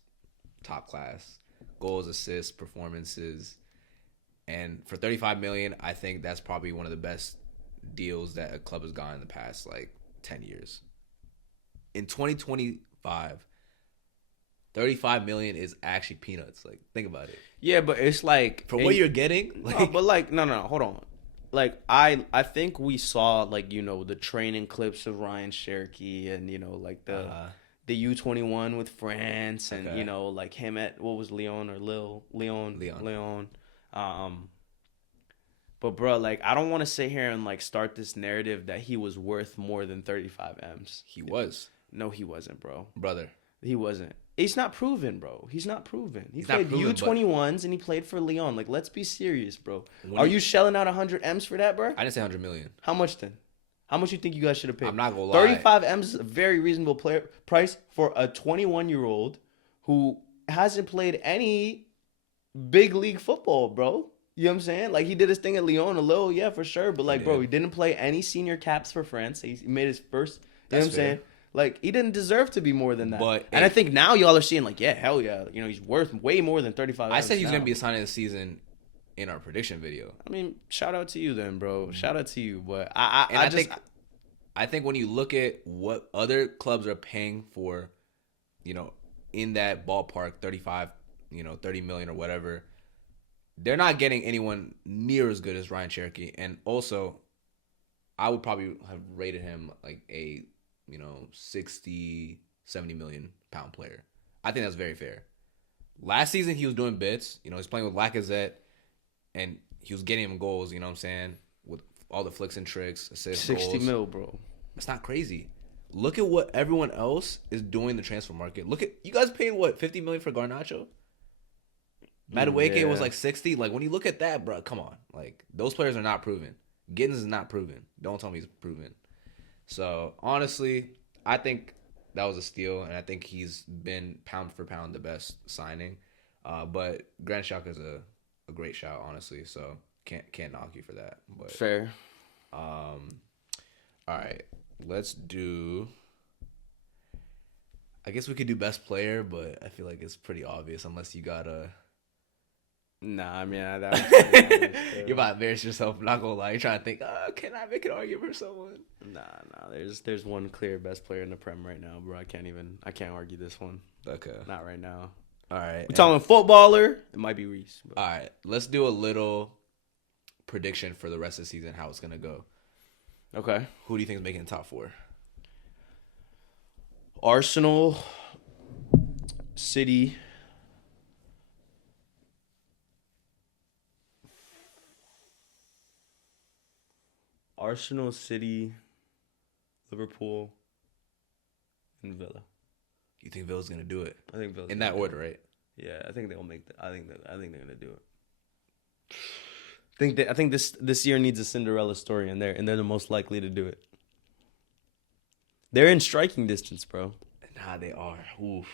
top class goals, assists, performances, and for 35 million, I think that's probably one of the best deals that a club has gotten in the past like 10 years. In 2025, 35 million is actually peanuts. Like, think about it. Yeah, but it's like for what you're getting. Like, no, hold on. Like I think we saw like the training clips of Ryan Cherky and like the U21 with France and like him at what was Leon. But bro, like I don't want to sit here and like start this narrative that he was worth more than 35 M's. He was. No, he wasn't, bro. Brother. He wasn't. He's not proven, bro. He's not proven. He played U21s and he played for Lyon. Like, let's be serious, bro. Are you shelling out 100 M's for that, bro? I didn't say 100 million. How much then? How much you think you guys should have paid? I'm not gonna lie. 35 M's is a very reasonable price for a 21-year-old who hasn't played any big league football, bro. You know what I'm saying? Like, he did his thing at Lyon a little, yeah, for sure. But, like, bro, he didn't play any senior caps for France. He made his first, you know what I'm saying? Like, he didn't deserve to be more than that. And I think now y'all are seeing, like, yeah, hell yeah. He's worth way more than 35. I said he's going to be a signing of the season in our prediction video. I mean, shout out to you then, bro. Shout out to you. But I think when you look at what other clubs are paying for, in that ballpark, 35, 30 million or whatever, they're not getting anyone near as good as Ryan Cherky. And also, I would probably have rated him like a 60, 70 million pound player. I think that's very fair. Last season, he was doing bits. He's playing with Lacazette, and he was getting him goals, you know what I'm saying? With all the flicks and tricks, assists, 60 goals. mil, bro. It's not crazy. Look at what everyone else is doing in the transfer market. Look at, you guys paid, what, 50 million for Garnacho? Madueke was like 60. Like, when you look at that, bro, come on. Like, those players are not proven. Giddens is not proven. Don't tell me he's proven. So, honestly, I think that was a steal, and I think he's been pound for pound the best signing. But Granit Xhaka is a great shout, honestly. So can't knock you for that. But fair. All right, let's do. I guess we could do best player, but I feel like it's pretty obvious unless you got a. Nah, I mean, that was you're about to embarrass yourself. I'm not gonna lie. You're trying to think, can I make an argument for someone? Nah. There's one clear best player in the Prem right now, bro. I can't argue this one. Okay. Not right now. All right. We're talking footballer. It might be Reese. All right. Let's do a little prediction for the rest of the season, how it's gonna go. Okay. Who do you think is making the top four? Arsenal, City. Arsenal, City, Liverpool, and Villa. You think Villa's gonna do it? I think Villa's in that order, right? Yeah, I think they'll make. I think they're gonna do it. I think this year needs a Cinderella story, and they're the most likely to do it. They're in striking distance, bro. Nah, they are. Oof.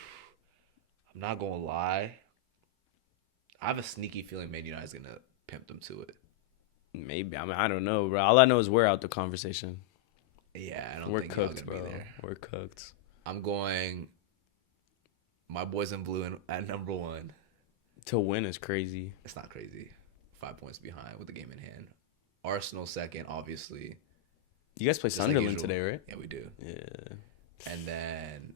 I'm not gonna lie. I have a sneaky feeling Man United's gonna pimp them to it. Maybe. I mean, I don't know, bro. All I know is we're out the conversation. Yeah, I don't We're think cooked, y'all gonna bro. be there. We're cooked. I'm going my boys in blue at number 1. To win is crazy. It's not crazy. 5 points behind with the game in hand. Arsenal second, obviously. You guys play Just like Sunderland usual. today, right? Yeah, we do. Yeah. And then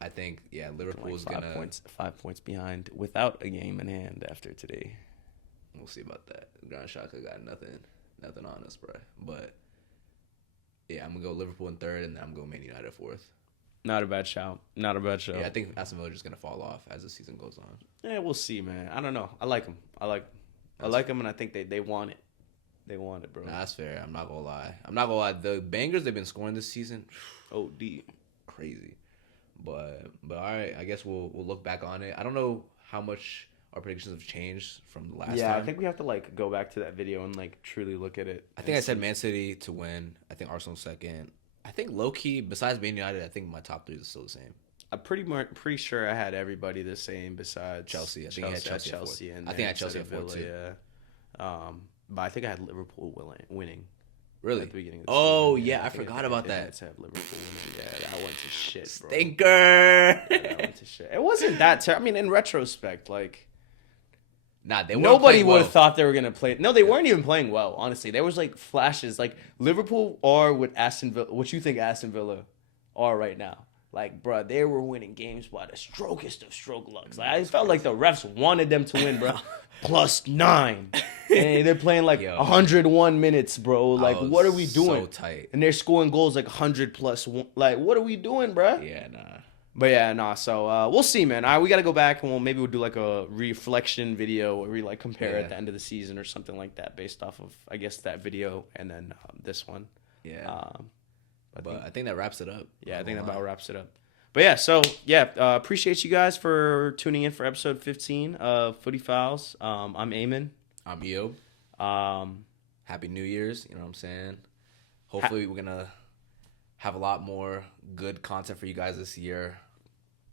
I think, yeah, Liverpool's Like gonna. 5 points behind without a game in hand after today. We'll see about that. Grand Shaka got nothing on us, bro. But yeah, I'm gonna go Liverpool in third, and then I'm going Man United fourth. Not a bad shout. Not a bad shout. Yeah, I think Aston Villa is just gonna fall off as the season goes on. Yeah, we'll see, man. I don't know. I like them. I like them, and I think they want it. They want it, bro. Nah, that's fair. I'm not gonna lie. The bangers they've been scoring this season, OD. crazy. But all right, I guess we'll look back on it. I don't know how much our predictions have changed from the last time. Yeah, I think we have to like go back to that video and like truly look at it. I think I said Man City to win. I think Arsenal second. I think low key, besides Man United, I think my top 3 is still the same. I'm pretty sure I had everybody the same besides Chelsea. I think I had Chelsea at fourth. and I think I had then Chelsea at Villa, fourth, too. Yeah. But I think I had Liverpool winning. Really? At the beginning of the Oh season. yeah, I forgot about that. I have Liverpool winning. Yeah, that went to shit, bro. Stinker. Yeah, that went to shit. It wasn't that terrible. I mean, in retrospect, like. Nah, they weren't Nobody playing would well. have thought they were gonna play. No, they weren't even playing well. Honestly, there was like flashes. Like Liverpool are what Aston Villa. What you think Aston Villa are right now? Like, bro, they were winning games by the strokest of stroke lucks. Like, I felt like the refs wanted them to win, bro. +9, and they're playing like 101 minutes, bro. Like, what are we doing? So tight. And they're scoring goals like 100+1. Like, what are we doing, bro? Yeah, nah. But yeah, nah. So we'll see, man. We gotta go back and maybe we'll do like a reflection video where we like compare at the end of the season or something like that, based off of I guess that video and then this one. Yeah. But I think that wraps it up. Yeah, I think that about wraps it up. But yeah, so yeah, appreciate you guys for tuning in for episode 15 of FootyFiles. I'm Eamon. I'm Eob. Happy New Year's. You know what I'm saying? Hopefully we're gonna have a lot more good content for you guys this year.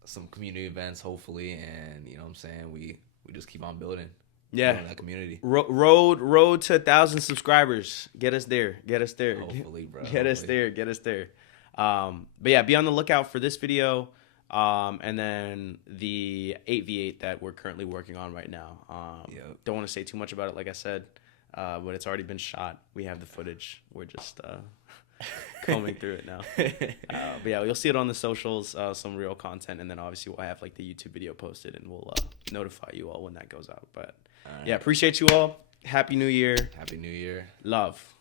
Some community events, hopefully, and you know what I'm saying? We just keep on building. Yeah. Building that community. Road to 1,000 subscribers. Get us there. Hopefully, bro. Get us there. But yeah, be on the lookout for this video. And then the 8v8 that we're currently working on right now. Don't want to say too much about it, like I said, but it's already been shot. We have the footage. We're just combing through it now. But yeah, you'll see it on the socials, some real content, and then obviously we'll have like the YouTube video posted, and we'll notify you all when that goes out. But yeah, appreciate you all. Happy New Year. Happy New Year. Love.